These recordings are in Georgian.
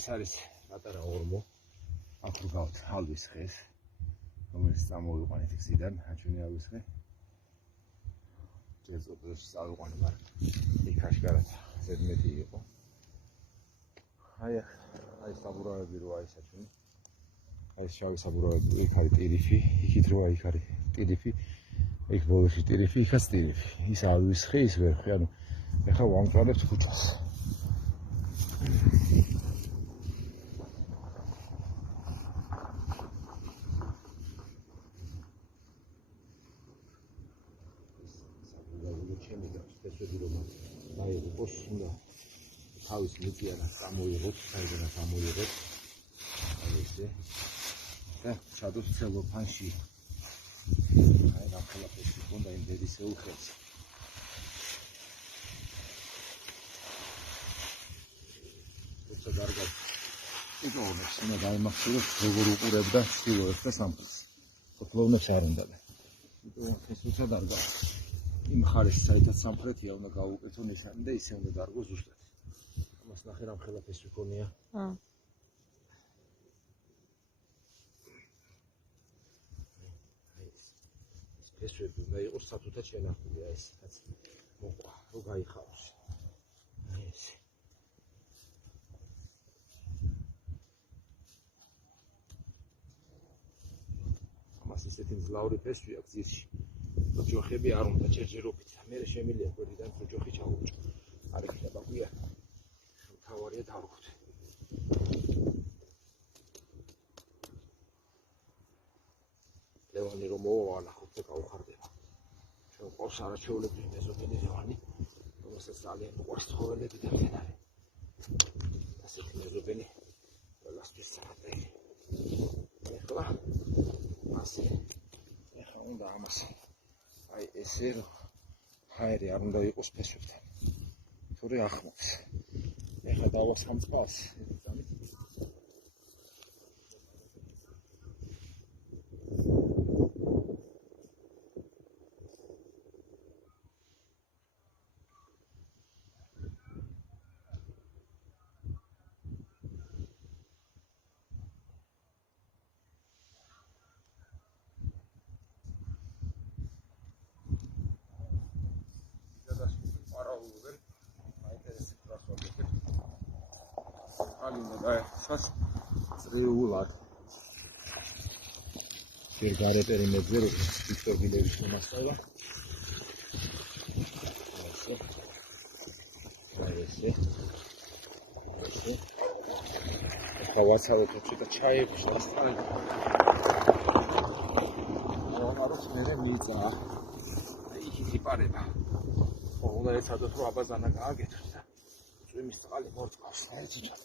ეს არის პატარა ორმო. აქ ვგავთ ალვის ხეს, რომელიც წამოვიყვანეთ გზიდან, აჩვენე ალვის ხე. ჯერწოდოს წავიყვანე, მაგრამ იქ აშკარად ზედმეტი იყო. აი საბურავები როა ის აჩვენე. აი ეს შავი საბურავები, იქ არის ტირიფი, იქით როა იქ არის ტირიფი. იქ ბოლოში ტირიფი, იქაც ტირიფი. ის ალვის ხე, ის ვერხი, ანუ ეხლა ვამტყადებთ ქუჩას. აიღოს უნდა თავის მიწიანა გამოიღოთ, საიდანაც გამოიღოთ. აი ესე. და ჩადოთ ცელოფანში. აი რა ხელაფეთი უნდა იმ დედისეულ ხელს. როცა გარგად იგონებს, უნდა დაიმახსოვროს როგორ უყურებდა ჩრდილოეთს და სამხრეთს. ფლოვნებს არ უნდა და. იმიტომ ეს როცა დარგავს. იმ ხარეს საერთოდ სამხრეთია უნდა გაუკეთონ ისანი და ისე უნდა დარგოს ზუსტად. ამას ნახე რამ ხელაფეს ვიქონია. ეს ფესვები უნდა იყოს სათუთად შენახული, აი ესეც მოყვა, რომ გაიხაროს. აი ესე. ამას ისეთი მძლავრი ფესვი აქვს ძირში. ჯოხები არ უნდა ჯერჯერობით. მე შემიძლია გვერდიდან ჯოხი ჩავუჭო. არ იქნება გვია. თავარია დავრქოთ. ლევანი რომ მოვანახოთ და გავხარდება. ჩვენ ყავს არაჩვეულებრივი მეზობელი ლევანი, რომელსაც ძალიან უყვარს ცხოველები და მცენარე. ასეთი მეზობელი ყველასთვის საფრთხეა. ეხლა ასე. ეხლა უნდა ამას აი ესე ჰაერი არ უნდა იყოს ფესვებთან. თორე ახმობს. ეხლა დავასხამ წყალს. დაეხსას წრიულად. ჯერ გარე პერიმეტრზე ვიქტორ გილევის მონასტერი. ესე. ახლა ვაცალოთ ცოტა ჩაიებს და სწორედ. რომაროს მერე მიწა. იქით იპარება. უნდა ეცადოთ რომ აბაზანა გააკეთოს და წვიმის წყალი მორწყავს. ერთი ჩა.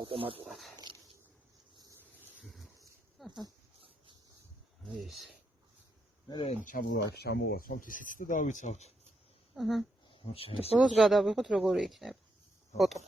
ავტომატურად. ეს. მე ჩამოვა სომთისიც და დავიცავთ. ბოლოს გადავიღოთ როგორი იქნება. ფოტო.